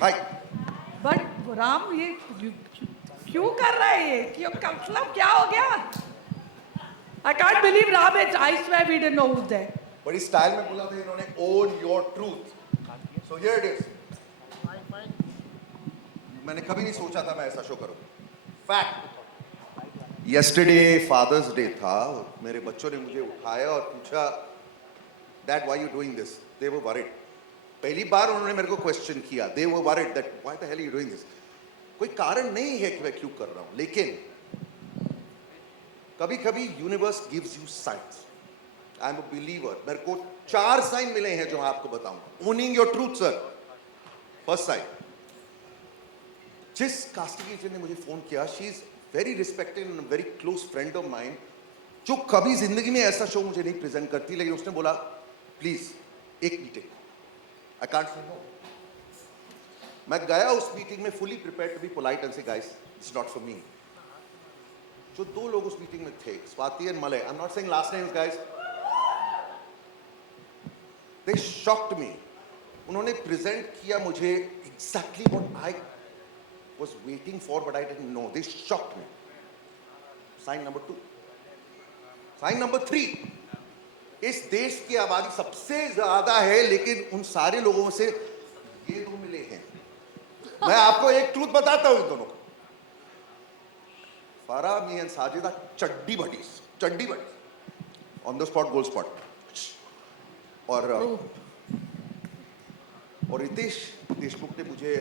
भाई बट राम ये क्यों कर रहा है ये? क्यों मतलब क्या हो गया? I can't believe Ram, I swear we didn't know who's there. बड़ी स्टाइल में बोला था इन्होंने own your truth. So here it is. मैंने कभी नहीं सोचा था मैं ऐसा शो करूँ. Fact. Yesterday Father's Day था. मेरे बच्चों ने मुझे उठाया और पूछा, Dad, why are you doing this? They were worried. पहली बार उन्होंने मेरे को क्वेश्चन किया. They were worried that why the hell are you doing this? कोई कारण नहीं है कि मैं क्यों कर रहा हूँ, लेकिन कभी कभी universe gives you science. I am a believer. मेरे को 4 साइन मिले हैं जो मैं आपको बताऊंगा. Owning your truth sir. First sign, जिस कास्टिंग एजेंट ने मुझे फोन किया, she is very respected and very close friend of mine, जो कभी जिंदगी में ऐसा शो मुझे नहीं प्रेजेंट करती, लेकिन उसने बोला प्लीज एक meeting. I can't say no. मैं गया उस मीटिंग में fully prepared to be polite and say guys it's not for me. जो 2 लोग उस मीटिंग में थे, Swati and Malay, I am not saying last names guys, they shocked me. उन्होंने प्रेजेंट किया मुझे exactly what I was waiting for, but I didn't know. They shocked me. Sign number 2. Sign number 3, इस देश की आबादी सबसे ज्यादा है, लेकिन उन सारे लोगों में से ये 2 मिले हैं. मैं आपको एक ट्रूथ बताता हूं इन दोनों को. फारा मी and Sajida chaddi buddies on the spot, goal spot. और रितेश देशमुख ने मुझे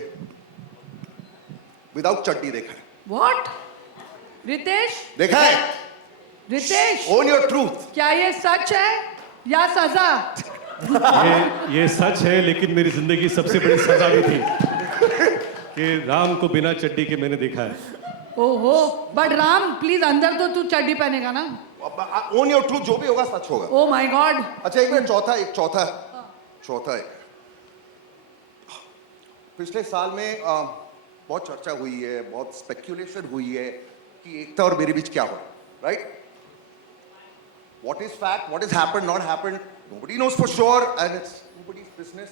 विदाउट चड्डी देखा है. What? रितेश? देखा है. रितेश? Own your truth. क्या ये सच है या सजा? ये सच है, लेकिन मेरी जिंदगी की सबसे बड़ी सजा भी थी कि राम को बिना चड्डी के मैंने देखा है. ओहो, बट राम प्लीज अंदर तो तू चड्डी पहनेगा ना. Own your truth. जो भी होगा सच होगा. Oh my God. अच्छा एक मिनट. चौथा है. पिछले साल में बहुत चर्चा हुई है, बहुत स्पेक्यूलेशन हुई है कि एकता और मेरे बीच क्या हो, right? What is fact? What has happened? Not happened? Nobody knows for sure, and it's nobody's business.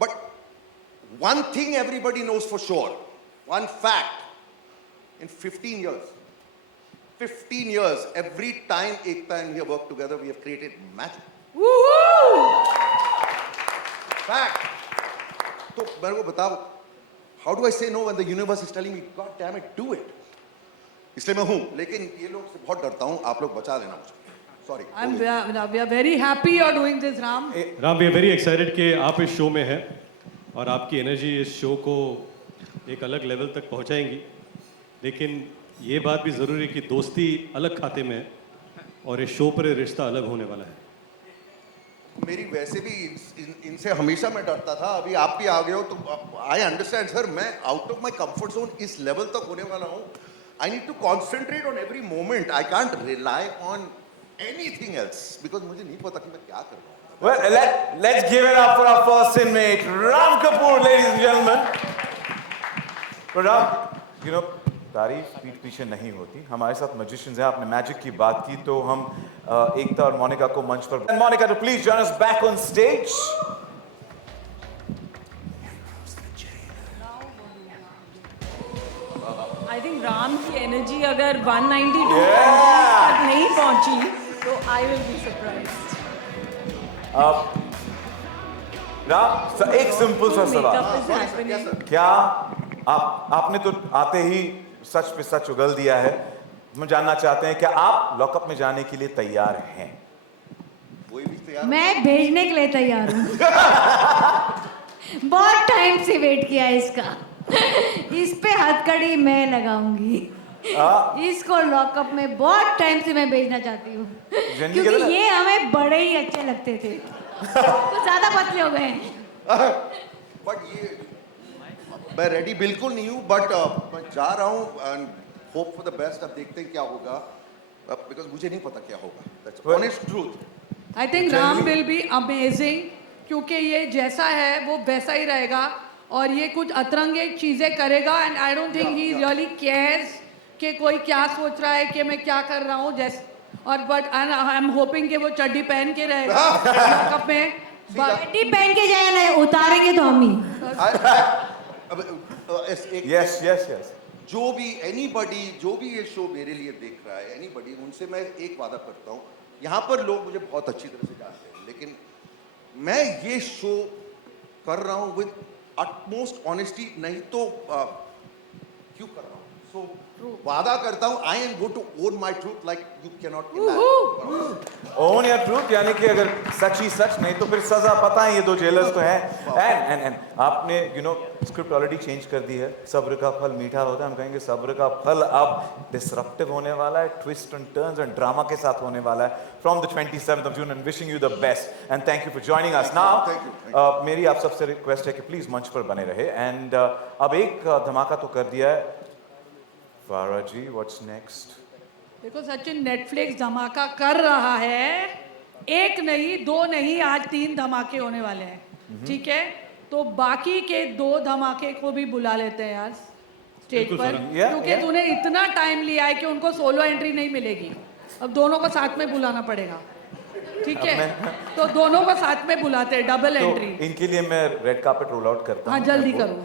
But one thing everybody knows for sure, one fact: in 15 years, every time Ekta and we have worked together, we have created magic. Woohoo! Fact. तो मेरे को बताओ, how do I say no when the universe is telling me, God damn it, do it? इसलिए मैं हूँ, लेकिन ये लोग से बहुत डरता हूँ. आप लोग बचा लेना मुझे. Sorry. We are very happy you're doing this, Ram. Ram, we are very excited कि आप इस शो में हैं और आपकी एनर्जी इस शो को एक अलग लेवल तक पहुंचाएंगी. लेकिन ये बात भी ज़रूरी है कि दोस्ती अलग खाते में है और इस शो पर ये रिश्ता अलग होने वाला है. मेरी वैसे भी इनसे हमेशा मैं डरता था. अभी आप भी आ गए हो तो आई अंडरस्टैंड सर. मैं out of my comfort zone इस लेवल तक होने वाला हूँ. I need to concentrate on every moment. I can't rely on anything else because मुझे नहीं पता कि मैं क्या कर रहा हूँ. Well, let's give it up for our first inmate, Ram Kapoor, ladies and gentlemen. But Ram, you know, तारीफ पीठ पीछे नहीं होती. हमारे साथ मैजिशियंस हैं. आपने मैजिक की बात की तो हम एकता और मोनिका को मंच पर. And Monica, to please join us back on stage. I think Ram की एनर्जी अगर 192 तक नहीं पहुंची तो I will be surprised. Ram, एक सिंपल सा सवाल. Makeup is happening. क्या आपने तो आते ही सच पे सच उगल दिया है. हम जानना चाहते हैं, क्या आप लॉकअप में जाने के लिए तैयार हैं? कोई भी तैयार? मैं भेजने के लिए तैयार हूँ. बहुत टाइम से वेट किया है इसका. इस पे हथकड़ी मैं लगाऊंगी. इसको लॉकअप में बहुत टाइम से मैं भेजना चाहती हूँ, क्योंकि ये हमें बड़े ही अच्छे लगते थे. तो ज्यादा पतले हो गए हैं. बट ये मैं रेडी बिल्कुल नहीं हूँ. बट मैं जा रहा हूँ and hope for the best. अब देखते हैं क्या होगा, बिकॉज मुझे नहीं पता क्या होगा. That's honest truth. I think Ram will be amazing, क्योंकि ये जैसा है वो वैसा ही रहेगा और ये कुछ अतरंगे चीजें करेगा. And I don't think he really cares कि कोई क्या सोच रहा है कि मैं क्या कर रहा हूँ. जैसे और बट आई एम होपिंग कि वो चड्डी पहन के रहेगा लॉकअप में. चड्डी पहन के जाएगा ना, उतारेंगे तो हम ही. एक Yes, yes, yes. जो भी एनीबडी जो भी ये शो मेरे लिए देख रहा है एनीबडी उनसे मैं एक वादा करता हूँ यहाँ पर लोग मुझे बहुत अच्छी तरह से जानते हैं लेकिन मैं ये शो कर रहा हूँ विद अटमोस्ट ऑनेस्टी नहीं तो क्यों कर रहा हूँ सो वादा करता हूँ I am go to own my truth like you can not Own your truth यानी कि अगर सच ही सच नहीं तो फिर सजा पता है ये दो जेलर्स तो हैं एंड आपने स्क्रिप्ट ऑलरेडी चेंज कर दी है सब्र का फल मीठा होता है हम कहेंगे सब्र का फल अब डिसरप्टिव होने वाला है twist and turns and drama के साथ होने वाला है from the 27th of June and wishing you the best and thank you for joining us now मेरी आप सबसे रिक्वेस्ट है कि प्लीज मंच पर बने रहे एंड अब एक धमाका तो कर दिया है फारा जी व्हाट्स नेक्स्ट देखो सचिन नेटफ्लिक्स धमाका कर रहा है एक नहीं दो नहीं आज 3 धमाके होने वाले हैं ठीक है तो बाकी के 2 धमाके को भी बुला लेते हैं यार स्टेज बिल्कुल पर सर। क्योंकि तूने इतना टाइम लिया है कि उनको सोलो एंट्री नहीं मिलेगी अब दोनों को साथ में बुलाना पड़ेगा ठीक है तो दोनों को साथ में बुलाते हैं डबल तो एंट्री इनके लिए मैं रेड कार्पेट रोल आउट करता हाँ हूं जल्दी करो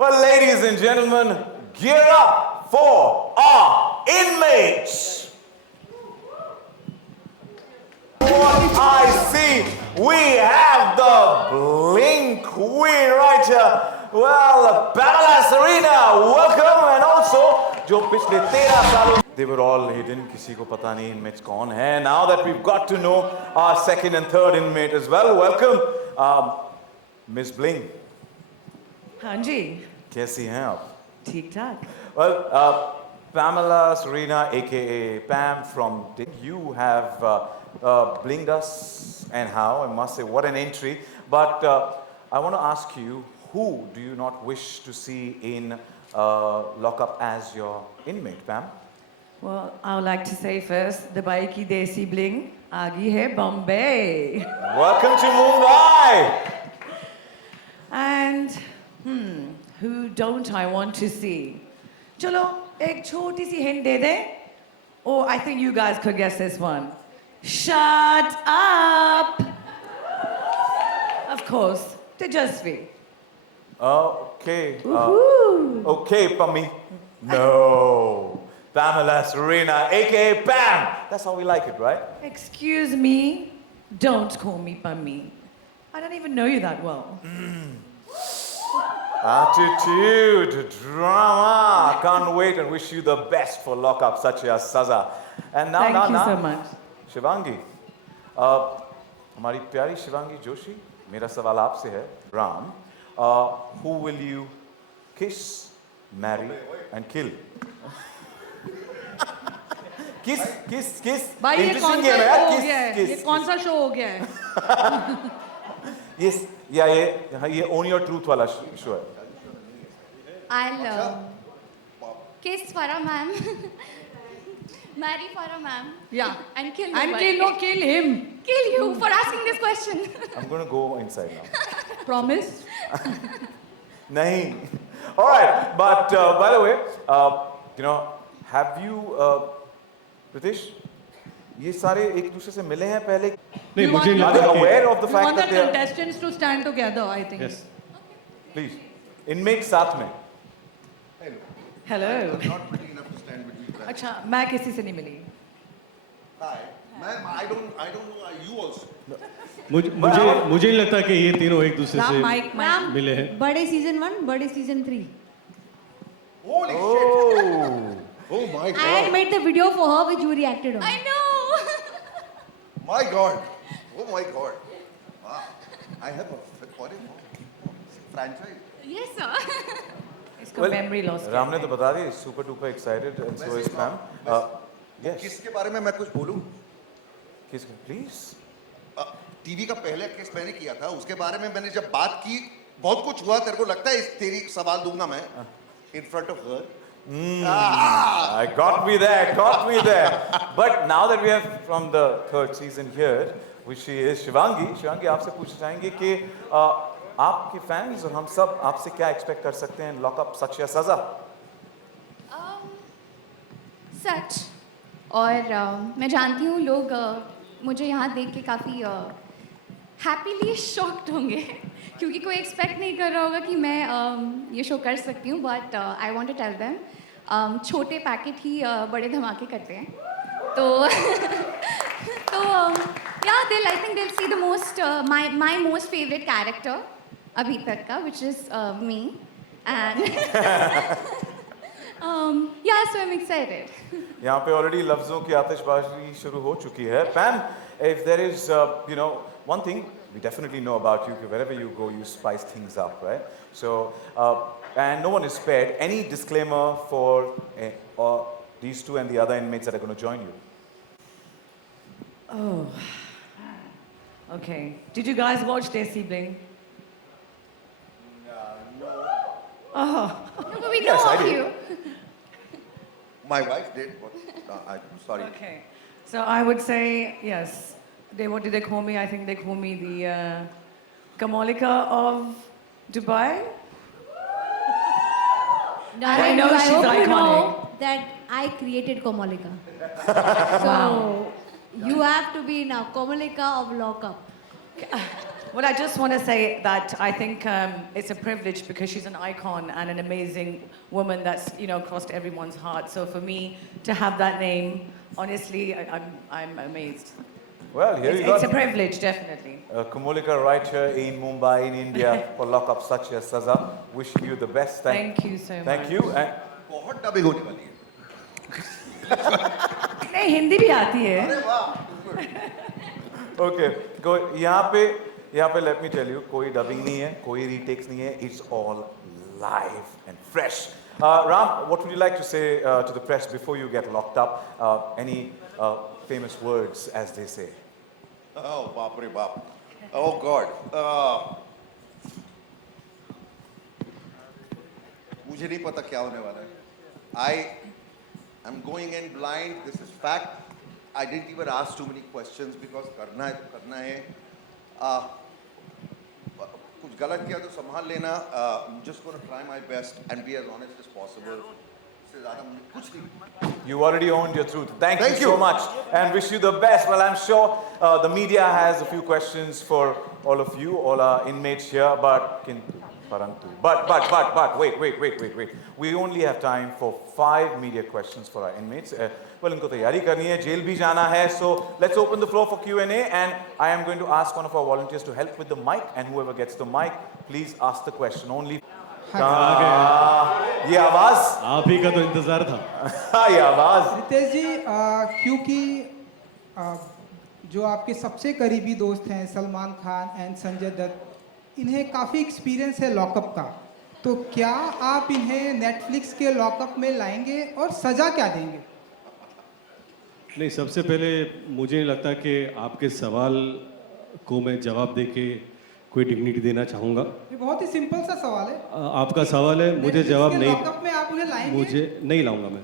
Well, ladies and gentlemen, gear up for our inmates. What I see, we have the Blink Queen right here. Well, Pamela Serena, welcome, and also जो पिछले 13 सालों they were all hidden, किसी को पता नहीं inmates कौन है. Now that we've got to know our second and third inmate as well, welcome, Miss Blink. हाँ जी कैसी हैं आप? ठीक ठाक Well, Pamela Serena, aka Pam from Dick, you have blinged us, and how? I must say, what an entry. But I want to ask you, who do you not wish to see in lockup as your inmate, Pam? Well, I would like to say first, Dubai की देसी bling आ गई है Bombay. Welcome to Mumbai. And who don't I want to see? चलो एक छोटी सी hint they they. Oh, I think you guys could guess this one. Shut up. Of course, Tejasvi. Okay. Woohoo. Okay, Pammy. No. Pamela Serena, aka Pam. That's how we like it, right? Excuse me. Don't call me Pammi. I don't even know you that well. Attitude, drama. Can't wait and wish you the best for lockup, Satya Saza. And now, Thank you so much. Shivangi. हमारी प्यारी शिवांगी जोशी, मेरा सवाल आपसे है, Ram, who will you kiss, marry, and kill? Kiss, kiss, kiss. भाई ये Interesting कौन सा game है शो यार. हो Kiss, गया है kiss, ये kiss. कौन सा शो हो गया है Yes, या ये Own Your Truth वाला शो है. I'll kiss Farah ma'am, marry Farah ma'am, Yeah. and kill And nobody. kill him. Kill you for asking this question. I'm going to go inside now. Promise? Nahi. All right, but by the way, have you, Pritish, ये सारे एक दूसरे से मिले हैं पहले? नहीं You मुझे want- Are लगता they है aware of the We fact want the that they are? contestants to stand together, I think. Yes Please, inmates साथ में. Hello. Not pretty enough to stand between that. अच्छा मैं किसी से नहीं मिली. Hi. Ma'am, I don't know you also. मुझे नहीं लगता कि ये तीनों एक दूसरे राम से माइक राम मिले हैं बड़े सीजन 1 बड़े season 3 Holy shit. Oh, Oh my I god. had made the video for her which you reacted on I know. My god. Oh my god. Wow. I have a foreign franchise. Yes, sir. इसको memory loss. Ram ने तो बता दिया, super duper excited and so is Pam. Yes. किसके बारे में मैं कुछ बोलूं? किसके? Please. टीवी का पहले केस मैंने किया था उसके बारे में मैंने जब बात की बहुत कुछ हुआ तेरे को लगता है इस तेरी सवाल दूंगा मैं in front of her. I got me there. But now that we have from the third season here, which she is Shivangi आपसे पूछना चाहेंगे कि आपके फैंस और हम सब आपसे क्या एक्सपेक्ट कर सकते हैं लॉकअप सच या सजा? सच और मैं जानती हूँ लोग मुझे यहाँ देख के काफ़ी हैप्पीली शॉक्ड होंगे क्योंकि कोई एक्सपेक्ट नहीं कर रहा होगा कि मैं ये शो कर सकती हूँ, but I want to tell them छोटे पैकेट ही बड़े धमाके करते हैं, तो तो या दिल आई थिंक दिल see the most my most favourite character अभी तक का, विच इज़ मी, एंड या सो आई एम एक्साइटेड. यहाँ पे ऑलरेडी लफ्जों की आतिशबाजी शुरू हो चुकी है. पैम, if there is one thing we definitely know about you, wherever you go you spice things up, right? So and no one is spared. Any disclaimer for these two and the other inmates that are going to join you? Oh. Okay. Did you guys watch Desi Bling? Oh. No, but we Yes, know I of did. you. My wife did, but I'm sorry. Okay. So I would say yes. What did they call me? I think they call me the Kamalika of Dubai. I know I she's hope you know iconic. that I created Komalika. So you have to be now Komalika of Lockup. Well, I just want to say that I think it's a privilege because she's an icon and an amazing woman that's crossed everyone's heart. So for me to have that name, honestly, I'm amazed. Well, here you It's a go. privilege, definitely. Kumulika right here in Mumbai, in India, for Lock Up Satya Saza. Wishing you the best. Thank you so much. Thank you. And बहुत dubbing होने वाली है. नहीं, हिंदी भी आती है. अरे वाह. okay, go. यहाँ पे let me tell you, कोई dubbing नहीं है, कोई retakes नहीं है. It's all live and fresh. Ram, what would you like to say to the press before you get locked up? Any famous words, as they say? Oh, बाप रे बाप. Oh God. मुझे नहीं पता क्या होने वाला है. I'm going in blind. This is fact. I didn't even ask too many questions because करना है तो करना है. कुछ गलत किया तो संभाल लेना. I'm just going to try my best and be as honest as possible. इससे ज़्यादा मुझे कुछ नहीं. You already owned your truth. Thank Thank you so you. much and wish you the best. Well, I'm sure the media has a few questions for all of you, all our inmates here, but wait. We only have time for 5 media questions for our inmates. Well, इनको तैयारी करनी है, jail भी जाना है, so let's open the floor for Q&A and I am going to ask one of our volunteers to help with the mic and whoever gets the mic, please ask the question only. ये आवाज आप ही का तो इंतजार था. ये आवाज रितेश जी, क्योंकि जो आपके सबसे करीबी दोस्त हैं सलमान खान एंड संजय दत्त, इन्हें काफ़ी एक्सपीरियंस है लॉकअप का, तो क्या आप इन्हें नेटफ्लिक्स के लॉकअप में लाएंगे और सज़ा क्या देंगे? नहीं, सबसे पहले मुझे नहीं लगता कि आपके सवाल को मैं जवाब दे के कोई डिग्निटी देना चाहूँगा. ये बहुत ही सिंपल सा सवाल है. आपका सवाल है, मुझे जवाब नहीं. लॉकअप में आप उन्हें लाएंगे? मुझे नहीं लाऊंगा मैं,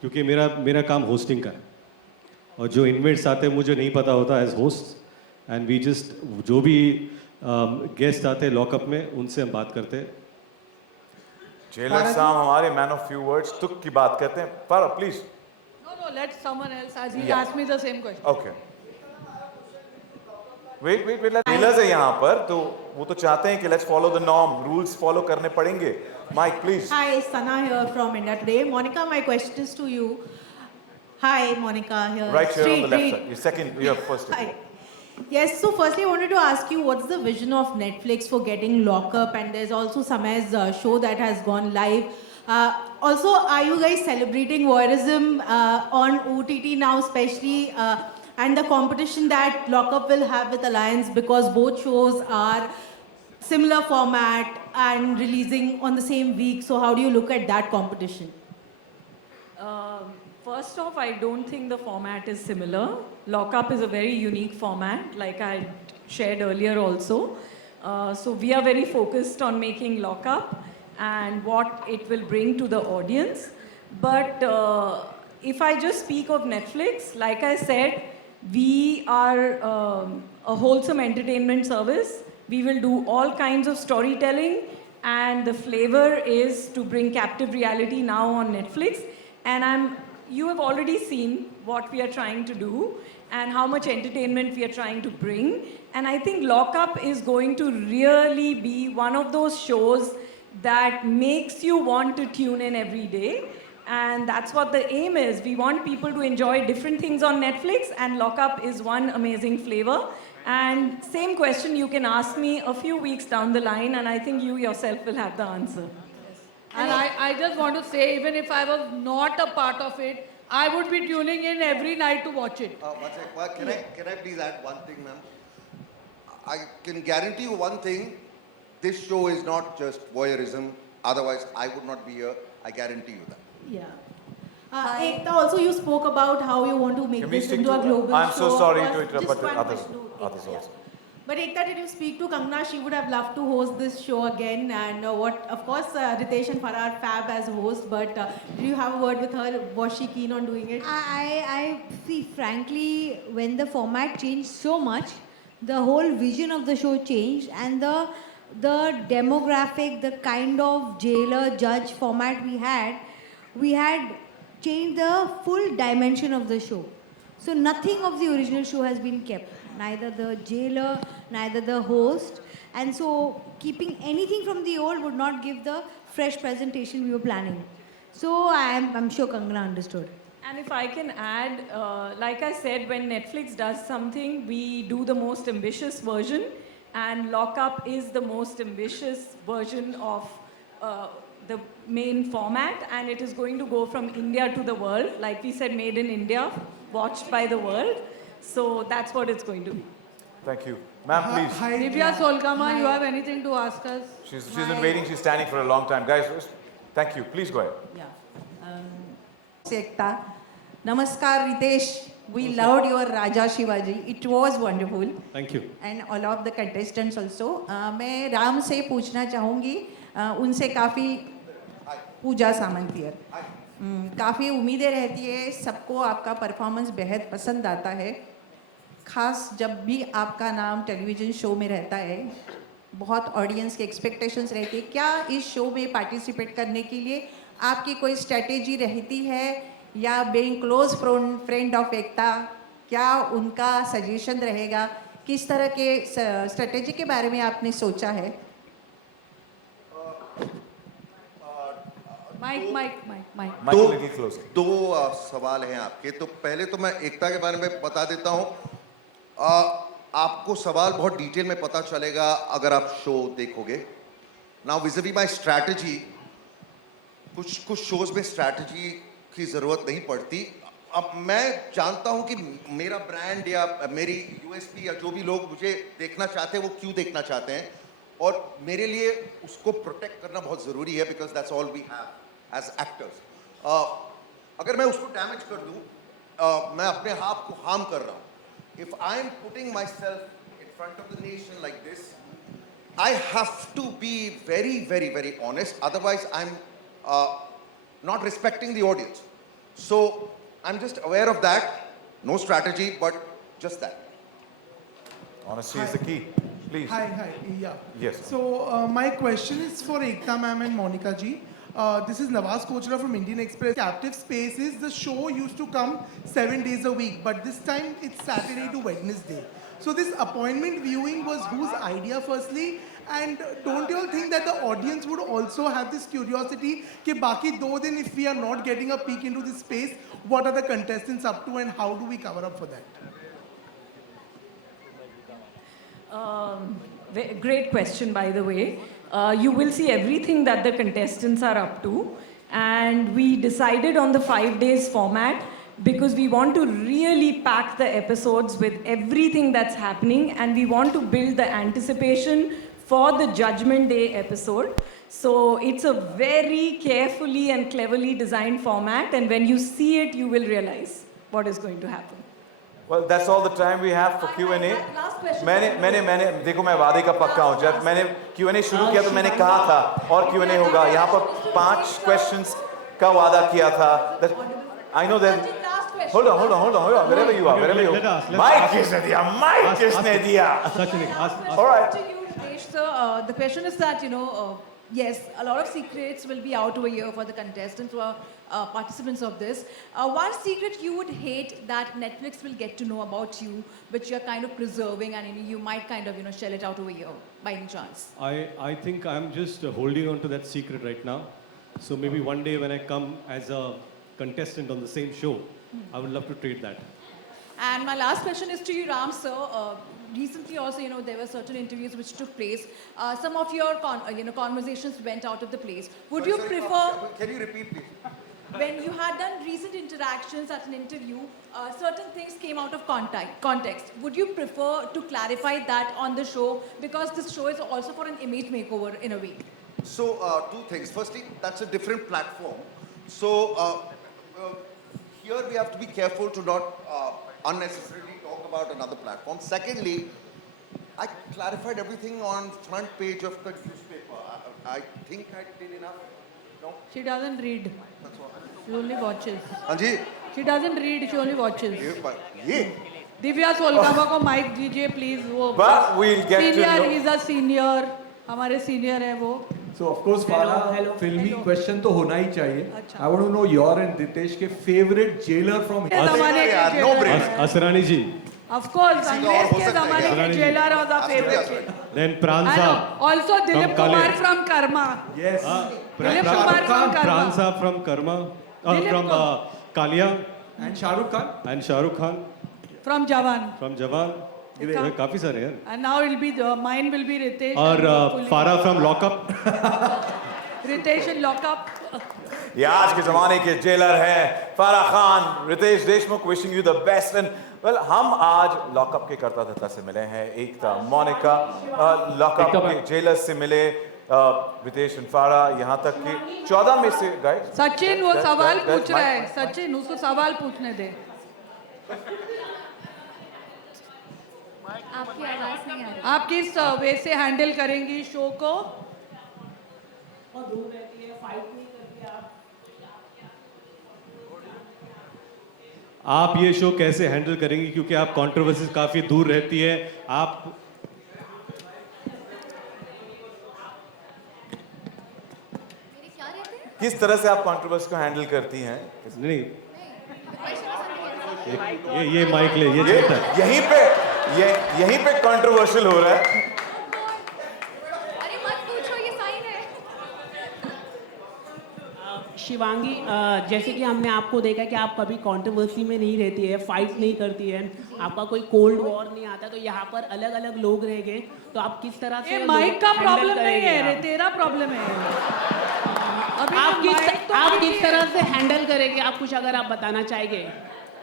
क्योंकि मेरा काम होस्टिंग का है और जो इन्वेट्स आते हैं मुझे नहीं पता होता as host, and we just जो भी गेस्ट आते हैं लॉकअप में उनसे हम बात करते हैं. जेलर साहब हमारे मैन ऑफ फ्यू वर्ड्स तुक की बात करते हैं. Farooq please. No, let someone else, as he Yeah. asked me the same question. Okay wait jailers है यहाँ पर, तो वो तो चाहते हैं कि let's follow the norm, rules follow करने पड़ेंगे. Mic please. Hi, Sana here from India Today. Monica, my question is to you. Hi, Monica here. Right here on the left Straight. side. Your second, your first. Hi. Yes, so firstly I wanted to ask you what's the vision of Netflix for getting Lockup, and there's also Samay's show that has gone live. Also, are you guys celebrating voyeurism on OTT now, especially and the competition that Lockup will have with Alliance, because both shows are similar format and releasing on the same week. So how do you look at that competition? First off, I don't think the format is similar. Lockup is a very unique format, like I shared earlier also. So we are very focused on making Lockup and what it will bring to the audience. But if I just speak of Netflix, like I said, we are a wholesome entertainment service. We will do all kinds of storytelling, and the flavor is to bring captive reality now on Netflix. And you have already seen what we are trying to do, and how much entertainment we are trying to bring. And I think Lock Up is going to really be one of those shows that makes you want to tune in every day. And that's what the aim is. We want people to enjoy different things on Netflix, and Lock Up is one amazing flavor. And same question you can ask me a few weeks down the line, and I think you yourself will have the answer. And I just want to say, even if I was not a part of it, I would be tuning in every night to watch it. One sec. Well, can I please add one thing, ma'am? I can guarantee you one thing. This show is not just voyeurism. Otherwise, I would not be here. I guarantee you that. Yeah. Ekta, also you spoke about how you want to make Can we this stick into to a global I'm so show. sorry Just to interrupt, but one others question to also. Ekta, yeah. But Ekta, did you speak to Kangana? She would have loved to host this show again. And of course, Ritesh and Farhad fab as host. But did you have a word with her? Was she keen on doing it? I see, frankly, when the format changed so much, the whole vision of the show changed, and the demographic, the kind of jailer judge format we had changed the full dimension of the show. So nothing of the original show has been kept, neither the jailer, neither the host, and so keeping anything from the old would not give the fresh presentation we were planning. So I'm sure Kangana understood. And if I can add, like I said, when Netflix does something, we do the most ambitious version, and Lock Up is the most ambitious version of the main format, and it is going to go from India to the world. Like we said, made in India, watched by the world. So that's what it's going to be. Thank you. Ma'am, please. Divya Solkama, you have anything to ask us? She's been waiting. She's standing for a long time. Guys, thank you. Please go ahead. Ekta. Namaskar, Ritesh. We loved your Raja Shivaji. It was wonderful. Thank you. And all of the contestants also. मैं राम से पूछना चाहूँगी. उनसे काफ़ी पूजा सामंतियर. काफ़ी उम्मीदें रहती है. सबको आपका परफॉर्मेंस बेहद पसंद आता है. खास जब भी आपका नाम टेलीविज़न शो में रहता है, बहुत ऑडियंस के एक्सपेक्टेशंस रहती है. क्या इस शो में पार्टिसिपेट करने के लिए आपकी कोई स्ट्रेटेजी रहती है, या बीइंग क्लोज फ्रेंड ऑफ एकता, क्या उनका सजेशन रहेगा? किस तरह के स्ट्रेटेजी के बारे में आपने सोचा है? माइक दो सवाल हैं आपके. तो पहले तो मैं एकता के बारे में बता देता हूं. आपको सवाल बहुत डिटेल में पता चलेगा अगर आप शो देखोगे. नाउ विज़-वी माय स्ट्रैटेजी, कुछ शोज में स्ट्रैटेजी की जरूरत नहीं पड़ती. अब मैं जानता हूं कि मेरा ब्रांड या मेरी यूएसपी या जो भी लोग मुझे देखना चाहते हैं वो क्यों देखना चाहते हैं, और मेरे लिए उसको प्रोटेक्ट करना बहुत ज़रूरी है, because that's all we have as actors. अगर मैं उसको डैमेज कर दूं, मैं अपने आप को हार्म कर रहा हूं. If I am putting myself in front of the nation like this, I have to be very very very honest, otherwise I am not respecting the audience. So I'm just aware of that. No strategy, but just that. Honesty is the key. Please. Hi, yeah. Yes. So my question is for Ekta ma'am and Monica ji. This is Nawaz Kochra from Indian Express. Captive Spaces, the show used to come 7 days a week, but this time it's Saturday to Wednesday. So this appointment viewing was whose idea firstly? And don't you all think that the audience would also have this curiosity कि बाकी 2 दिन if we are not getting a peek into this space, what are the contestants up to and how do we cover up for that? Great question, by the way. You will see everything that the contestants are up to. And we decided on the 5 days format because we want to really pack the episodes with everything that's happening, and we want to build the anticipation for the Judgment Day episode. So it's a very carefully and cleverly designed format, and when you see it, you will realize what is going to happen. Well, that's all the time we have for Q&A. Last question. मैंने देखो, मैं वादे का पक्का हूँ. जब मैंने Q&A शुरू किया तो मैंने कहा था और Q&A होगा. यहाँ पर 5 questions का वादा किया था. I know that. Hold on. Wherever you are. Mike किसने दिया? Sachin, ask. All right. The question is that, yes, a lot of secrets will be out over here for the contestants who are participants of this. One secret you would hate that Netflix will get to know about you, which you're kind of preserving, and you might kind of shell it out over here by any chance. I think I'm just holding on to that secret right now. So maybe one day when I come as a contestant on the same show, I would love to trade that. And my last question is to you, Ram sir. Recently also, there were certain interviews which took place. Some of your conversations went out of the place. Would you prefer, Can you repeat, please? when you had done recent interactions at an interview, certain things came out of context. Would you prefer to clarify that on the show? Because this show is also for an image makeover in a way. So, two things. Firstly, that's a different platform. So, here we have to be careful to not unnecessarily talk about another platform. Secondly, I clarified everything on front page of the newspaper. I think I did enough. No? She doesn't read. That's all. She only watches. Anji, She doesn't read, she only watches. ये दिव्या सोलकामा को mic दीजिए please वो But we'll get to senior know. Is a senior हमारे senior है वो So of course, Farah, filmy question तो होना ही चाहिए. अच्छा. I want to know your and Ditesh के favorite jailer from के जमाने के यार, no jailer brainer. Asrani ji, of course किसी का और अंग्रेज हो के सकता है जमाने क्या? के जेलर और the Absolutely, favourite then Pran Saab. Also Dilip Kale. Kumar from Karma Yes. Dilip Kumar from Pran Karma Saab from Karma, Dilip from Kumar. Kalia, And Shah Rukh Khan. and Shah Rukh Khan from Jawan from Jawan. देखा? काफी सारे यार. And now will be mine will be Ritesh और Farah from Lockup. Ritesh in lockup ये आज के जमाने के जेलर हैं Farah Khan, Ritesh Deshmukh, wishing you the best. And well, हम आज लॉकअप के करता धरता से मिले हैं, एकता, मोनिका, लॉकअप के जेलर से मिले, रितेश एंड फारा, यहाँ तक कि 14 में से गाइस. सचिन वो सवाल पूछ रहा है सचिन उसको सवाल पूछने दे आपकी आवाज़ नहीं आ रही। आप किस वे से हैंडल करेंगी शो को आप ये शो कैसे हैंडल करेंगी, क्योंकि आप कंट्रोवर्सी से काफी दूर रहती है. आप मेरे क्या रहते हैं? किस तरह से आप कंट्रोवर्सी को हैंडल करती हैं? नहीं, ये माइक ले, ये ये चलता है. यहीं पे कंट्रोवर्शियल हो रहा है. अरे मत पूछो, ये साइन है। शिवांगी, जैसे कि हमने आपको देखा कि आप कभी कंट्रोवर्सी में नहीं रहती है, फाइट नहीं करती है, आपका कोई कोल्ड वॉर नहीं आता, तो यहाँ पर अलग अलग लोग रह गए, तो आप किस तरह से ये माइक का handle प्रॉब्लम नहीं करेंगे है आप? रे तेरा प्रॉब्लम है अभी आप तो mic तो आप mic किस ही तरह है। से हैंडल करेंगे, आप कुछ अगर आप बताना चाहेंगे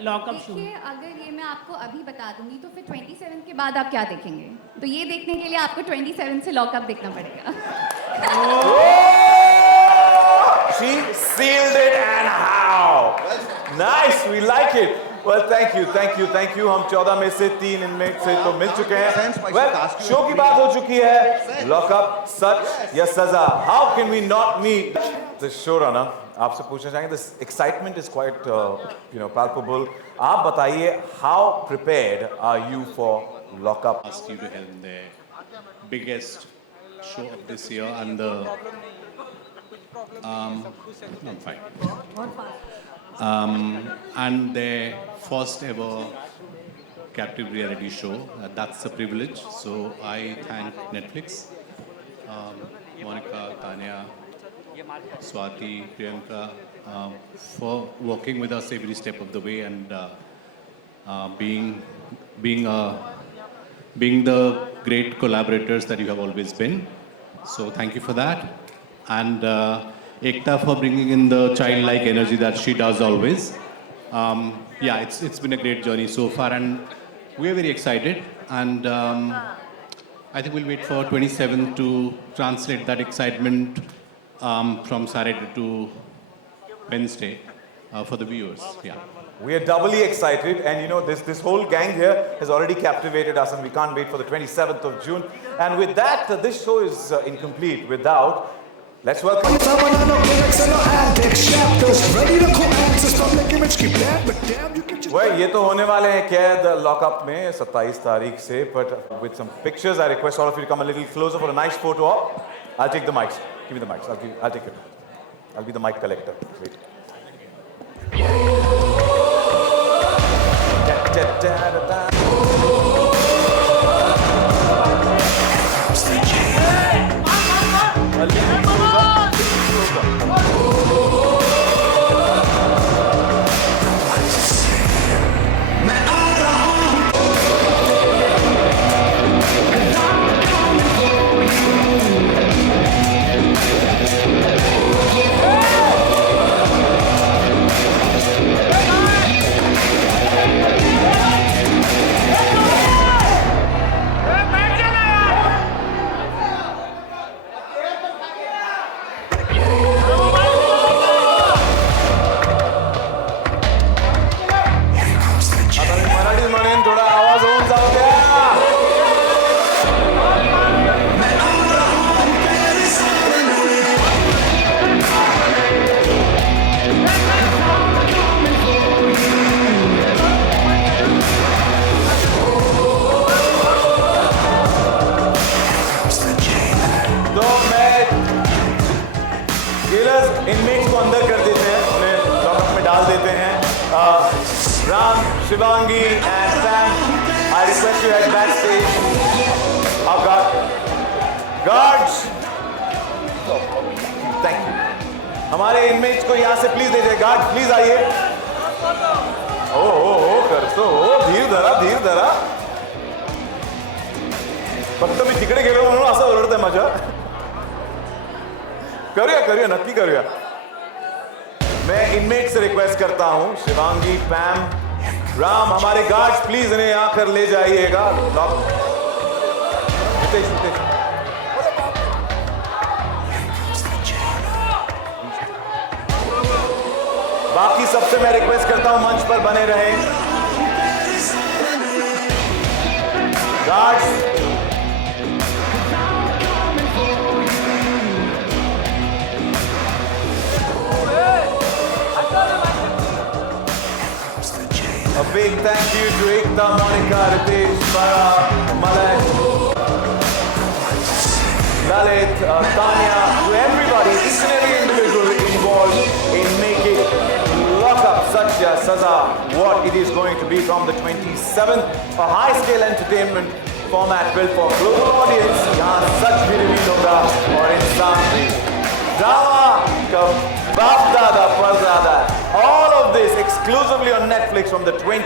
लॉकअप शो? देखिए, अगर ये मैं आपको अभी बता दूंगी तो फिर 27 के बाद आप क्या देखेंगे? तो ये देखने के लिए आपको 27 से लॉकअप देखना पड़ेगा। She sealed it, and how? Nice, we like it. Well, thank you. हम 14 में से 3 इनमें से तो मिल चुके हैं. Well, शो की बात हो चुकी है. लॉकअप, सच या सजा? How can we not meet the showrunner? आपसे पूछना चाहेंगे. This excitement is quite, palpable. आप बताइए, how prepared are you for lockup? Asked you to helm the biggest show of this year and the I'm fine. And their first ever captive reality show. That's a privilege. So I thank Netflix, Monica, Tanya, Swati, Priyanka, for working with us every step of the way and being the great collaborators that you have always been. So thank you for that. And Ekta for bringing in the childlike energy that she does always. It's been a great journey so far, and we're very excited. And I think we'll wait for 27 to translate that excitement from Saturday to Wednesday for the viewers. Yeah. We are doubly excited, and this whole gang here has already captivated us, and we can't wait for the 27th of June. And with that, this show is incomplete without. Let's welcome. Well, ये तो होने वाले हैं कैद lockup में 27 तारीख से, but with some pictures, I request all of you to come a little closer for a nice photo op. I'll take the mics. Give me the mics. I'll take it. I'll be the mic collector. Wait. Marathi म्हणेन थोडा आवाज होऊन जाऊ द्या. तो मैं jailers inmates को अंदर कर देते हैं, उन्हें लॉकअप में डाल देते हैं. Ram, Shivangi and Sam, I request you head backstage. Guards, thank you. हमारे इनमेट्स को यहाँ से प्लीज ले जाइए. गार्ड प्लीज आइए. ओ करतो धीर धरा. फक्त मी तिकडे गेलो म्हणून असं ओरडतंय माझ्या. करूया नक्की करूया. मैं इनमेट से रिक्वेस्ट करता हूं, शिवांगी, पैम, राम, हमारे गार्ड्स प्लीज इन्हें आकर ले जाइएगा. बाकी सबसे मैं रिक्वेस्ट करता हूं मंच पर बने रहें. Guards, a big thank you to Ekta, Monica, Ritesh, Farah, Malak, Lalit, Tanya, to everybody, each and every individual involved in making Lockup Satya Saza what it is going to be from the 27th, a high-scale entertainment format built for global audience. यहाँ सच भी reveal होगा और इंसान भी. Drama का बाप दादा परदादा. All of this exclusively on Netflix from the 20th.